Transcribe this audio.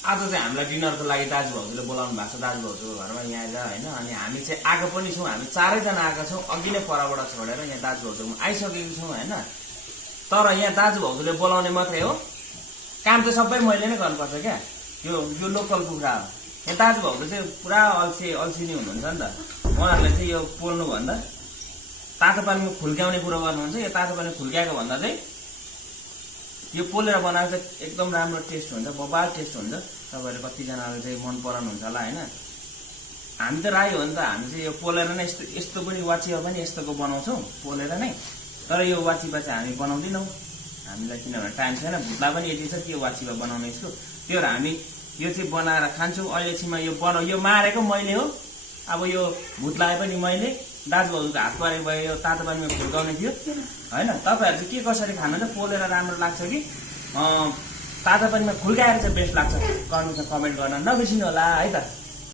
आज चाहिँ हामीलाई डिनरको लागि दाजुभाउजूले बोलाउनु भएको छ, दाजुभाउजूको घरमा यहाँ आएर होइन। अनि हामी चाहिँ आएको पनि छौँ, हामी 4जना आएका छौँ, अघि नै परबाट छोडेर यहाँ दाजुभाउजूमा आइसकेको छौँ होइन। तर यहाँ दाजुभाउजूले बोलाउने मात्रै हो, काम चाहिँ सबै मैले नै गर्नुपर्छ क्या। यो लोकल कुखुरा हो। यहाँ दाजुभाउजू चाहिँ पुरा अल्छिनी हुनुहुन्छ नि त। उहाँहरूले चाहिँ यो पोल्नुभन्दा तातो पानीमा खुल्क्याउने कुरो गर्नुहुन्छ। यो तातो पानी खुल्क्याएको भन्दा चाहिँ यो पोलेर बनाएको चाहिँ एकदम राम्रो टेस्ट हुन्छ, बबाल टेस्ट हुन्छ। तपाईँहरू कतिजनाले चाहिँ मन पराउनुहुन्छ होला होइन। हामी त राई हो नि त, हामी चाहिँ यो पोलेर नै यस्तो पनि वाचिपा पनि यस्तोको बनाउँछौँ पोलेर नै। तर यो वाचिपा चाहिँ हामी बनाउँदैनौँ, हामीलाई किनभने टाइम छैन। भुत्ला पनि यति छ कि यो वाचिपा बनाउने यसको, त्यो भएर हामी यो चाहिँ बनाएर खान्छौँ। अहिले चाहिँ यो मारेको मैले हो। अब यो भुत्लाए पनि मैले, दाजुभाउजूको हात परेको भयो, यो तातो पानीमा खुर्काउने थियो होइन। तपाईँहरू चाहिँ के कसरी खानुहुन्छ, पोलेर राम्रो लाग्छ कि तातो पानीमा खुल्काएर चाहिँ बेस्ट लाग्छ? गर्नु छ कमेन्ट गर्न नबिर्सिनु होला है त।